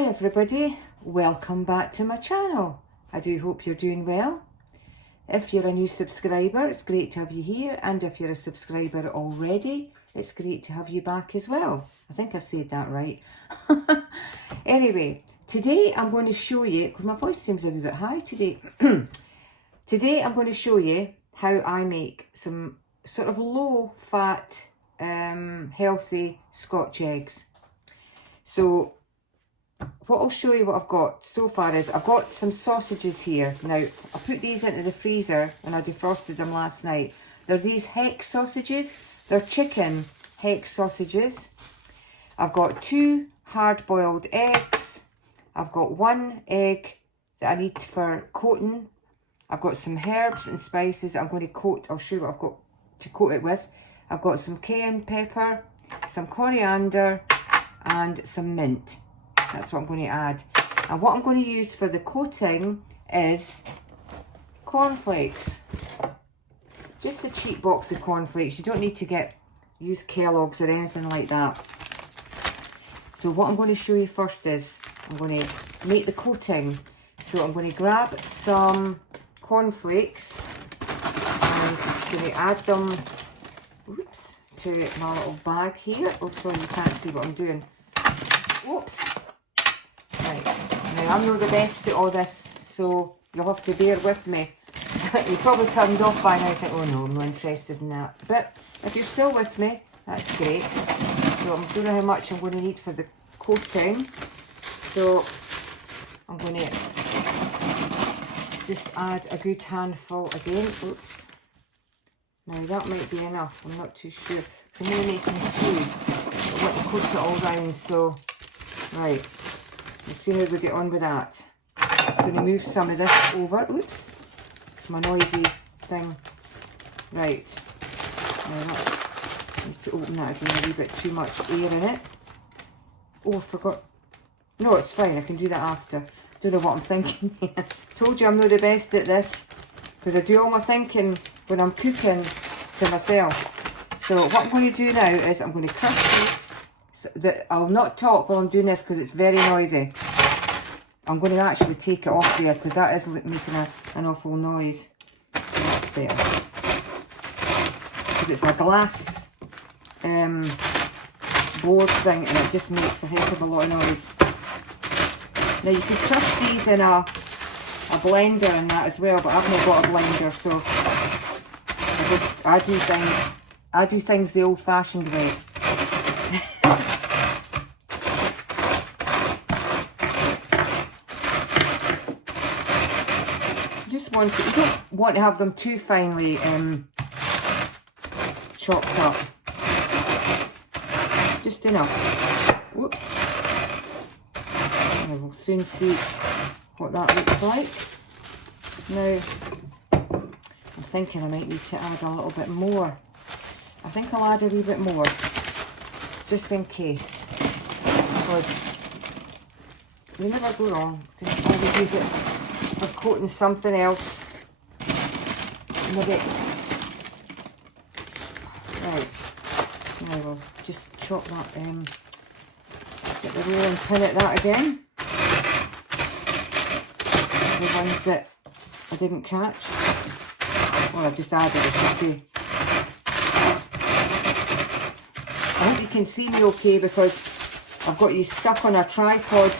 Hi everybody, welcome back to my channel. I do hope you're doing well. If you're a new subscriber, it's great to have you here, and if you're a subscriber already, it's great to have you back as well. I think I've said that right. Anyway, today I'm going to show you, because my voice seems a wee bit high today. Today I'm going to show you how I make some sort of low fat, healthy Scotch eggs. So what I'll show you what I've got so far is I've got some sausages here. Now, I put these into the freezer and I defrosted them last night. They're these Hex sausages. They're chicken Hex sausages. I've got 2 hard-boiled eggs. I've got 1 egg that I need for coating. I've got some herbs and spices I'm going to coat. I'll show you what I've got to coat it with. I've got some cayenne pepper, some coriander, and some mint. That's what I'm going to add. And what I'm going to use for the coating is cornflakes. Just a cheap box of cornflakes. You don't need to use Kellogg's or anything like that. So what I'm going to show you first is I'm going to make the coating. So I'm going to grab some cornflakes and I'm going to add them to my little bag here. Oh, sorry, you can't see what I'm doing. Whoops. Right, now I'm not the best at all this, so you'll have to bear with me. You probably turned off by now and think, oh no, I'm not interested in that. But if you're still with me, that's great. So I'm don't know how much I'm going to need for the coating. So I'm going to just add a good handful again. Oops. Now that might be enough, I'm not too sure. So I'm only making 2. I want to coat it all round, so right. Let's see how we get on with that. Just going to move some of this over. Oops. It's my noisy thing. Right. Now I need to open that again. A wee bit too much air in it. Oh, I forgot. No, it's fine. I can do that after. Don't know what I'm thinking here. Told you I'm not the best at this. Because I do all my thinking when I'm cooking to myself. So what I'm going to do now is I'm going to crush these. So that I'll not talk while I'm doing this because it's very noisy. I'm going to actually take it off there because that is making an awful noise. So that's better. Because it's a glass board thing and it just makes a heck of a lot of noise. Now you can crush these in a blender and that as well, but I've not got a blender, so I do things the old-fashioned way. You don't want to have them too finely chopped up. Just enough. Whoops. And we'll soon see what that looks like. Now, I'm thinking I might need to add a little bit more. I think I'll add a wee bit more, just in case. Because you never go wrong. You can always use it for coating something else. Maybe. Right. Now we'll just chop that, get the rolling pin at that again. The ones that I didn't catch. Well, I've just added, I should say. I hope you can see me okay because I've got you stuck on a tripod.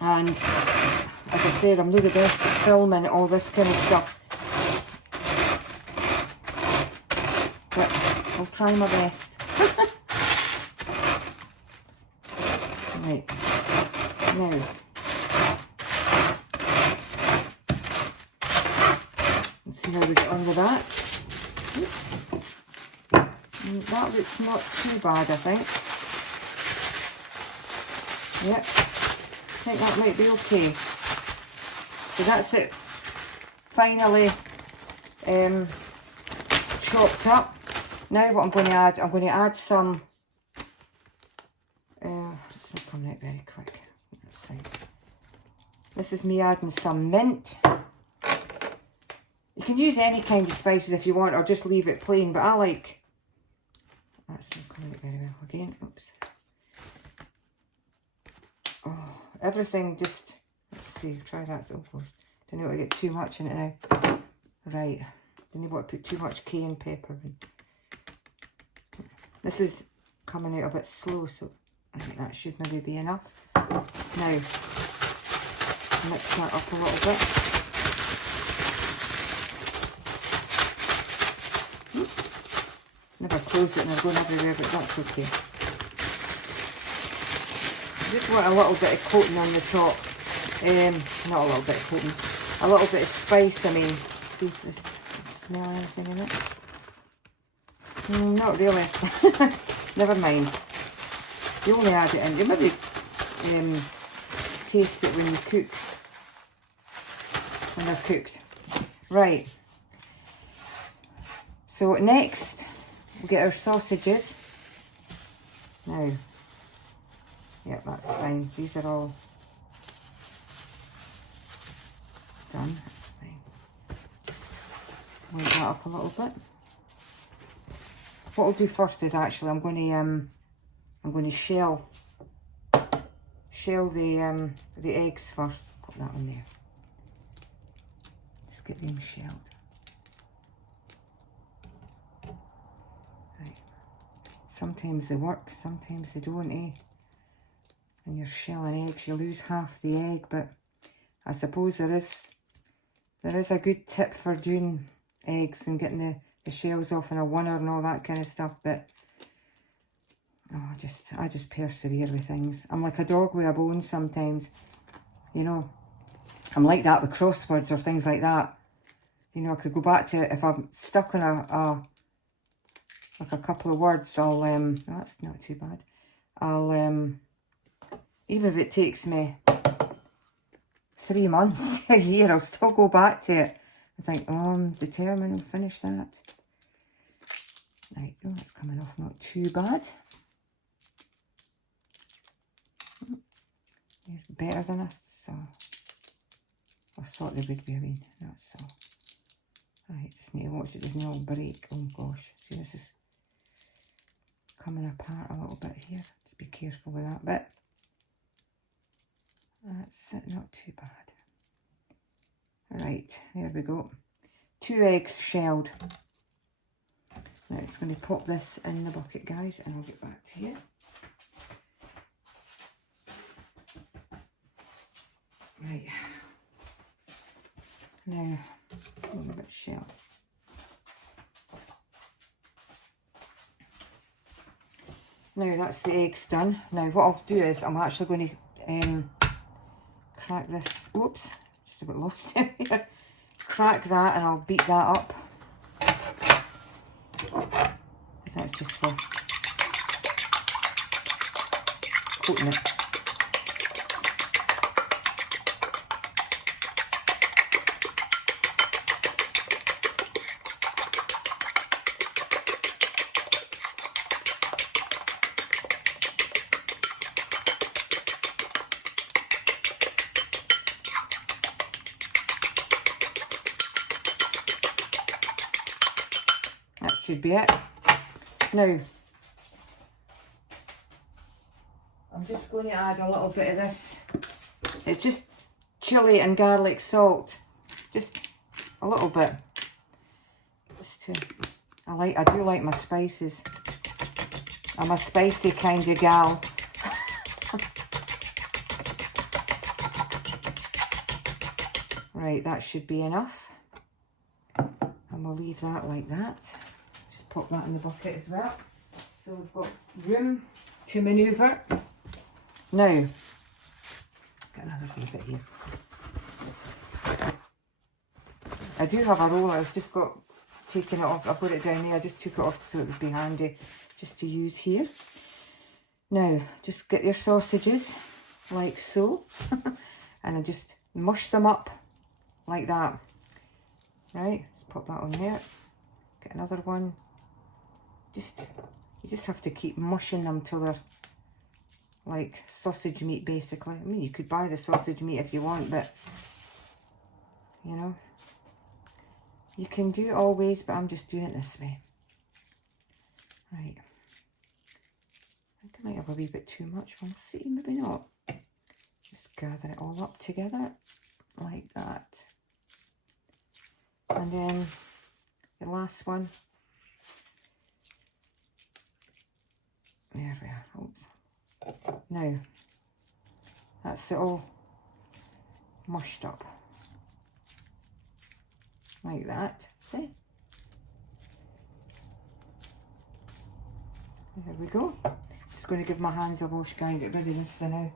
And as I said, I'm not the best at filming all this kind of stuff. But I'll try my best. Right. Now. Let's see how we get on with that. That looks not too bad, I think. Yep. I think that might be okay. So that's it. Finally chopped up. Now what I'm going to add some, it's not coming out very quick. Let's see. This is me adding some mint. You can use any kind of spices if you want, or just leave it plain, but I like, that's not coming out very well again, oops. everything just, let's see, try that. So don't know if I get too much in it now. Right, didn't want to put too much cayenne pepper in. This is coming out a bit slow, so I think that should maybe be enough. Now, mix that up a little bit. Oops. Never closed it and I'm going everywhere, but that's okay. Just want a little bit of coating on the top. Not a little bit of coating. A little bit of spice, I mean. See if this smell anything in it. Not really. Never mind. You only add it in. You maybe taste it when you cook. When they're cooked. Right. So next, we'll get our sausages. Now, yep, that's fine. These are all done. That's fine. Just wipe that up a little bit. What I'll do first is actually I'm going to shell the eggs first. Put that on there. Just get them shelled. Right. Sometimes they work, sometimes they don't, eh? When you're shelling eggs, you lose half the egg, but I suppose there is a good tip for doing eggs and getting the shells off in a winner and all that kind of stuff, but oh, I just persevere with things. I'm like a dog with a bone sometimes, you know. I'm like that with crosswords or things like that. You know, I could go back to it if I'm stuck on like a couple of words. I'll oh, that's not too bad. I'll even if it takes me 3 months to a year, I'll still go back to it. I think, oh, I'm determined to finish that. Right, oh, that's coming off not too bad. It's better than I thought they would be. I mean, not so. Right, just need to watch it doesn't all break. Oh gosh, see, this is coming apart a little bit here. Just be careful with that bit. That's it, not too bad. Right, there we go. 2 eggs shelled. Now it's going to pop this in the bucket, guys, and I'll get back to you. Right. Now, a little bit shelled. Now that's the eggs done. Now what I'll do is I'm actually going to crack this. Oops, just a bit lost here. Crack that and I'll beat that up. That's just for coating it. That should be it. Now, I'm just going to add a little bit of this. It's just chilli and garlic salt. Just a little bit. Just to, I do like my spices. I'm a spicy kind of gal. Right, that should be enough. And we'll leave that like that. Just pop that in the bucket as well. So we've got room to manoeuvre. Now, got another wee bit here. I do have a roller, I've just got taken it off. I've got it down there, I just took it off so it would be handy just to use here. Now, just get your sausages like so. And I just mush them up like that. Right, let's pop that on there. Get another one. You just have to keep mushing them till they're like sausage meat, basically. I mean, you could buy the sausage meat if you want, but you know, you can do it always, but I'm just doing it this way. Right. I think I might have a wee bit too much. We'll see, maybe not. Just gather it all up together like that. And then the last one. There we are. Oops. Now, that's it all mushed up. Like that. See? There we go. Just going to give my hands a wash, guys, and get rid of this for now.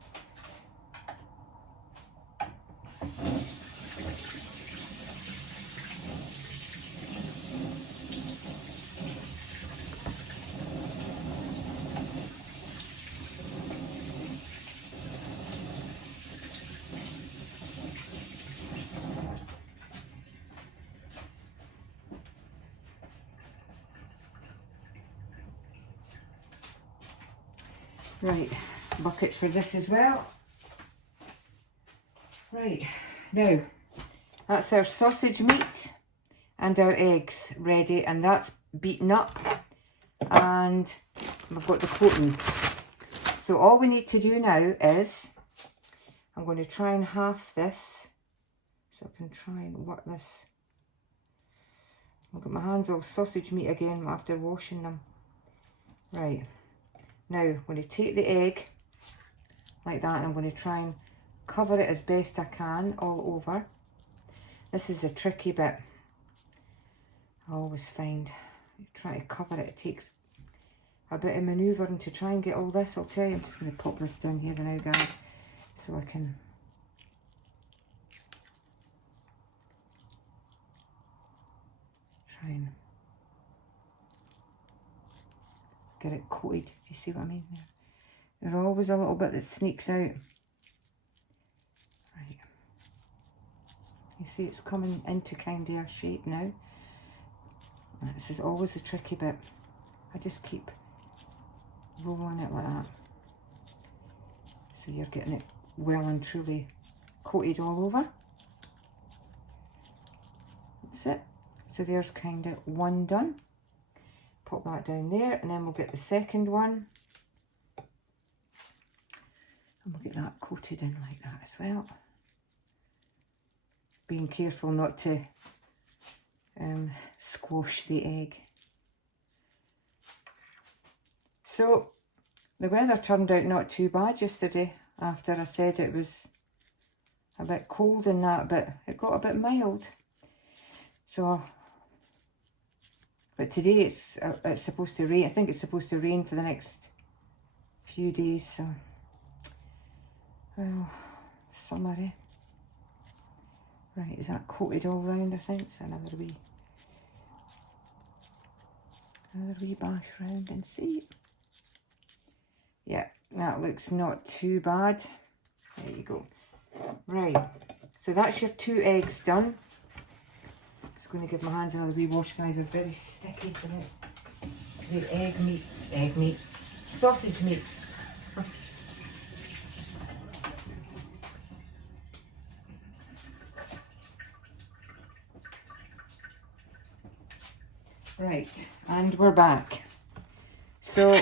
Right, buckets for this as well. Right, now that's our sausage meat and our eggs ready, and that's beaten up, and we've got the coating. So all we need to do now is, I'm going to try and half this, so I can try and work this. I've got my hands all sausage meat again after washing them. Right. Now, I'm going to take the egg like that, and I'm going to try and cover it as best I can all over. This is the tricky bit. I always find trying to cover it, it takes a bit of manoeuvring to try and get all this. I'll tell you, I'm just going to pop this down here now, guys, so I can try and get it coated, if you see what I mean. There's always a little bit that sneaks out. Right. You see it's coming into kind of a shape now. This is always the tricky bit. I just keep rolling it like that. So you're getting it well and truly coated all over. That's it. So there's kind of one done. Pop that down there, and then we'll get the second one. And we'll get that coated in like that as well. Being careful not to squash the egg. So the weather turned out not too bad yesterday, after I said it was a bit cold and that, but it got a bit mild. So, but today it's supposed to rain. I think it's supposed to rain for the next few days, so, well, summery. Right, is that coated all round, I think? So another wee bash round and see. Yeah, that looks not too bad. There you go. Right, so that's your 2 eggs done. Just going to give my hands another wee wash, guys. They're very sticky today. The egg meat, sausage meat. Right, and we're back. So,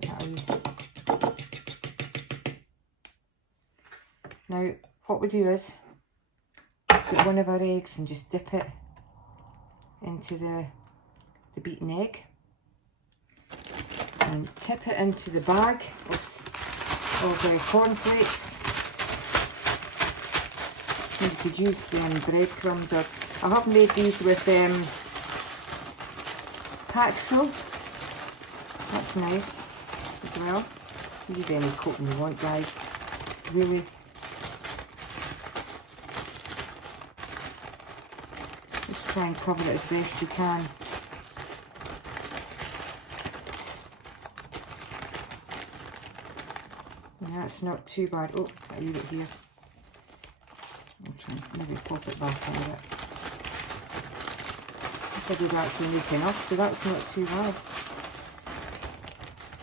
get that away. Now, what we do is get one of our eggs and just dip it into the beaten egg, and tip it into the bag of cornflakes. You could use some breadcrumbs, or I have made these with Paxo. That's nice as well. Use any coating you want, guys. Really. Just try and cover it as best you can. And that's not too bad. Oh, I leave it here. I'll try and maybe pop it back a bit. I did actually make enough, so that's not too bad.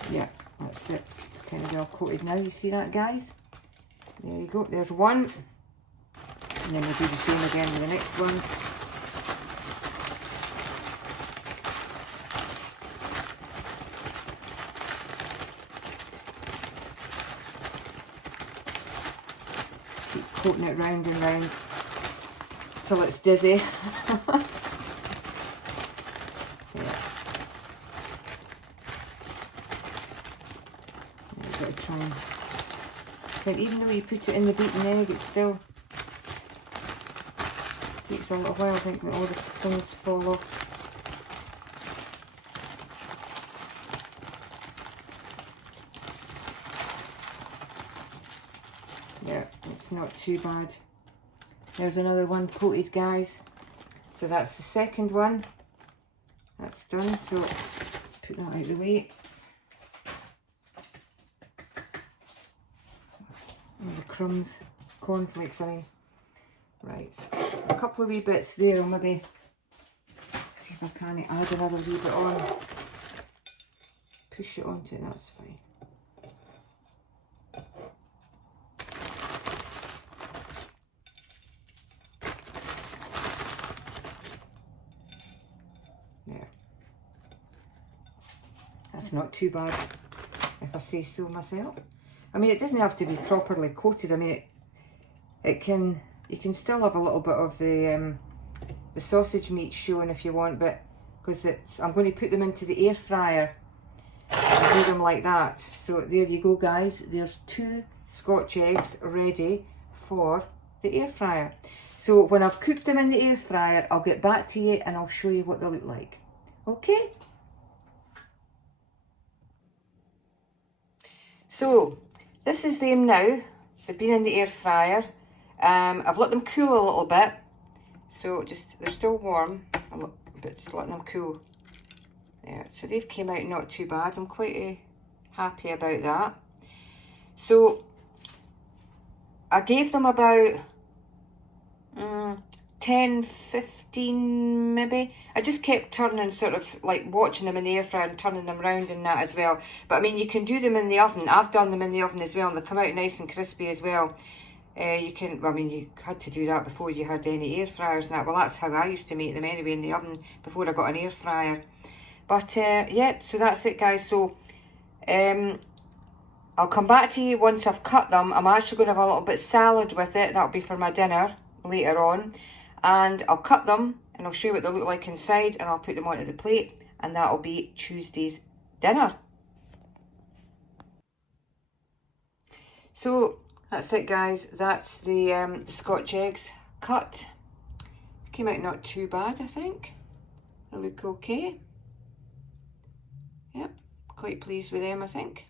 Yeah, that's it. It's kind of well coated now. You see that, guys? There you go. There's one. And then we'll do the same again with the next one. keep coating it round and round till it's dizzy. But even though you put it in the beaten egg, it still takes a little while, I think, when all the things fall off. Yeah, it's not too bad. There's another one coated, guys. So that's the second one. That's done, so put that out of the way. The crumbs, cornflakes, I mean. Right, a couple of wee bits there. I'll maybe see if I can add another wee bit on. Push it onto it, that's fine. There. That's not too bad, if I say so myself. I mean, it doesn't have to be properly coated. I mean, it can, you can still have a little bit of the sausage meat showing if you want, but because I'm going to put them into the air fryer and do them like that. So there you go, guys. There's 2 Scotch eggs ready for the air fryer. So when I've cooked them in the air fryer, I'll get back to you and I'll show you what they look like. Okay? So this is them now. They've been in the air fryer. I've let them cool a little bit. So they're still warm, but just letting them cool. Yeah, so they've came out not too bad. I'm quite happy about that. So I gave them about 10, 15 maybe. I just kept turning, sort of like watching them in the air fryer and turning them round and that as well. But I mean, you can do them in the oven. I've done them in the oven as well, and they come out nice and crispy as well. You can, I mean, you had to do that before you had any air fryers and that. Well, that's how I used to make them anyway, in the oven, before I got an air fryer. But yeah, so that's it, guys. So I'll come back to you once I've cut them. I'm actually going to have a little bit of salad with it. That'll be for my dinner later on. And I'll cut them and I'll show you what they look like inside, and I'll put them onto the plate, and that'll be Tuesday's dinner. So that's it, guys. That's the Scotch eggs cut. Came out not too bad, I think. They look okay. Yep, quite pleased with them, I think.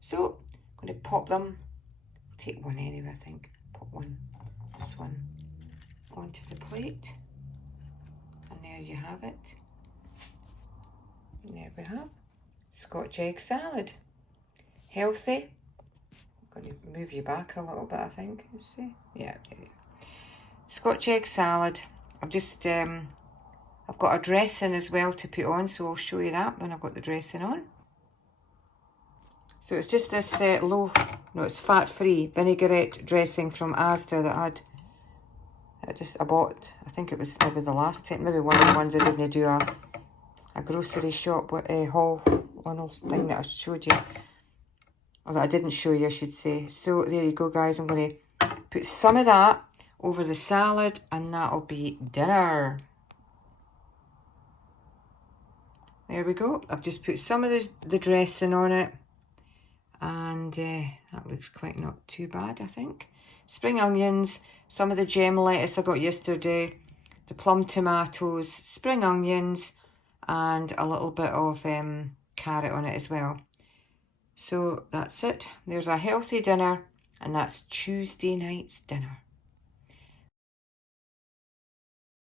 So I'm going to pop them. I'll take one anyway, I think. Pop one, this one, onto the plate. And there you have it. And there we have Scotch egg salad. Healthy. I'm going to move you back a little bit, I think. You see? Yeah, there you go. Scotch egg salad. I've just I've got a dressing as well to put on, so I'll show you that when I've got the dressing on. So it's just this it's fat-free vinaigrette dressing from Asda that I bought. I think it was maybe the last time, maybe one of the ones I didn't do a grocery shop haul, one thing that I showed you. Or that I didn't show you, I should say. So there you go, guys. I'm going to put some of that over the salad, and that'll be dinner. There we go. I've just put some of the dressing on it, and that looks quite not too bad, I think. Spring onions, some of the gem lettuce I got yesterday, the plum tomatoes, spring onions, and a little bit of carrot on it as well. So that's it. There's a healthy dinner, and that's Tuesday night's dinner.